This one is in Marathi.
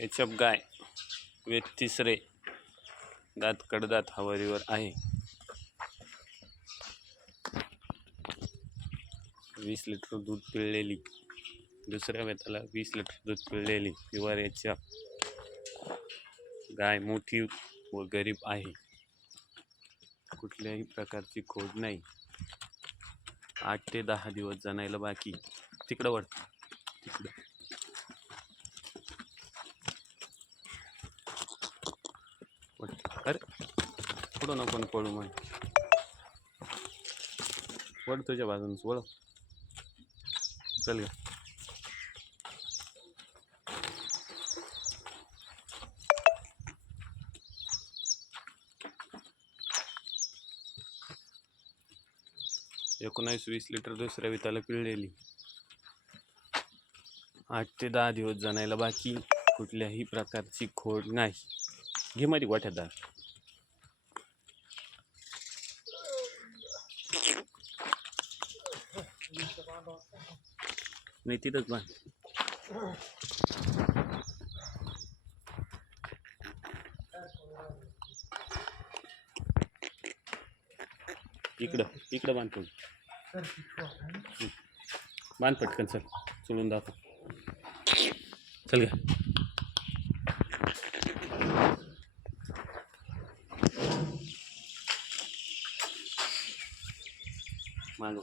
एच एफ गाय वेद तिसरे. दात कडदात हवारीवर आहे. वीस लिटर दूध पिळलेली. दुसऱ्या वेताला वीस लिटर दूध पिळलेली. प्युअर एच एफ गाय मोठी व गरीब आहे. कुठल्याही प्रकारची खोड नाही. आठ ते दहा दिवस जणायला बाकी. तिकडं वाटतं तिकडं. अरे पुढं नको ना पळू मग. वड तुझ्या बाजून वळ चल ग. एकोणावीस वीस लिटर दुसऱ्या विताला पिळलेली. आठ ते दहा दिवस जणायला बाकी. कुठल्याही प्रकारची खोड नाही. घे मध्ये वाट्यादार मी तिथंच बांध इकडं इकडं बांधतो बांध पटकन चल. चलून दाखव चल घ्या मागव.